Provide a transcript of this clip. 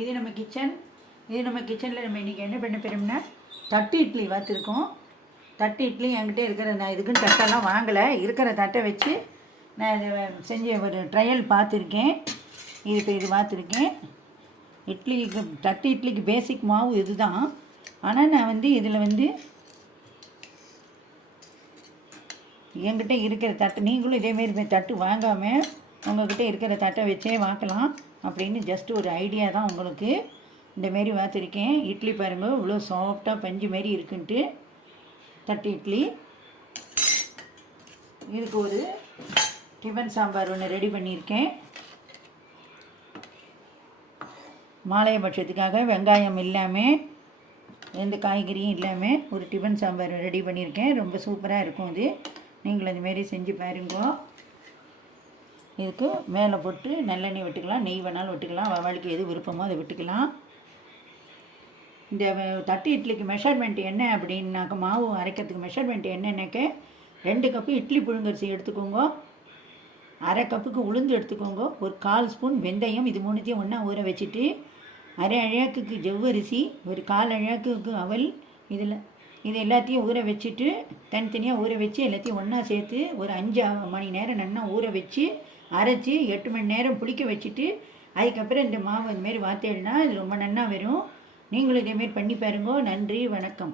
இது நம்ம கிச்சனில் நம்ம இன்றைக்கி என்ன பண்ண போகிறோம்னா தட்டு இட்லி வாத்துருக்கோம். தட்டு இட்லி என்கிட்ட இருக்கிற, நான் இதுக்குன்னு தட்டெல்லாம் வாங்கலை, இருக்கிற தட்டை வச்சு நான் இதை செஞ்சு ஒரு ட்ரையல் பார்த்துருக்கேன். இது பார்த்துருக்கேன். இட்லிக்கு தட்டு இட்லிக்கு பேசிக் மாவு இது தான். ஆனால் நான் இதில் என்கிட்ட இருக்கிற தட்டு, நீங்களும் இதேமாரி தட்டு வாங்காமல் உங்கள்கிட்ட இருக்கிற தட்டை வச்சே வாக்கலாம் அப்படின்னு ஜஸ்ட்டு ஒரு ஐடியா தான் உங்களுக்கு. இந்தமாரி வாத்திருக்கேன். இட்லி பாருங்கள் இவ்வளோ சாஃப்டாக பஞ்சு மாரி இருக்குன்ட்டு தட்டு இட்லி. இதுக்கு ஒரு டிஃபன் சாம்பார் ஒன்று ரெடி பண்ணியிருக்கேன். மாலையபட்சத்துக்காக வெங்காயம் இல்லாமல், எந்த காய்கறியும் இல்லாமல் ஒரு டிஃபன் சாம்பார் ரெடி பண்ணியிருக்கேன். ரொம்ப சூப்பராக இருக்கும் இது. நீங்களும் இந்தமாரி செஞ்சு பாருங்க. இதுக்கு மேலே போட்டு நல்லெண்ணெய் விட்டுக்கலாம், நெய் வேணாலும் விட்டுக்கலாம், வவாளுக்கு எது விருப்பமோ அதை விட்டுக்கலாம். இந்த தட்டு இட்லிக்கு மெஷர்மெண்ட் என்ன அப்படின்னாக்க, மாவு அரைக்கிறதுக்கு மெஷர்மெண்ட் என்னன்னாக்க 2 கப்பு இட்லி புழுங்கரிசி எடுத்துக்கோங்க, 1/2 கப்புக்கு உளுந்து எடுத்துக்கோங்க, ஒரு 1/4 ஸ்பூன் வெந்தயம். இது 3த்தையும் ஒன்றா ஊற வச்சுட்டு, 1/2 அழகுக்கு ஜவ்வரிசி, ஒரு 1/4 அழகுக்கு அவல், இது எல்லாத்தையும் ஊற வச்சுட்டு தனித்தனியாக ஊற வச்சு எல்லாத்தையும் ஒன்றா சேர்த்து ஒரு 5 மணி நேரம் நல்லா ஊற வச்சு அரைச்சி 8 மணி நேரம் புளிக்க வச்சுட்டு, அதுக்கப்புறம் இந்த மாவு இந்தமாரி வார்த்தைகள்னால் இது ரொம்ப நல்லா வரும். நீங்களும் இதேமாரி பண்ணி பாருங்க. நன்றி, வணக்கம்.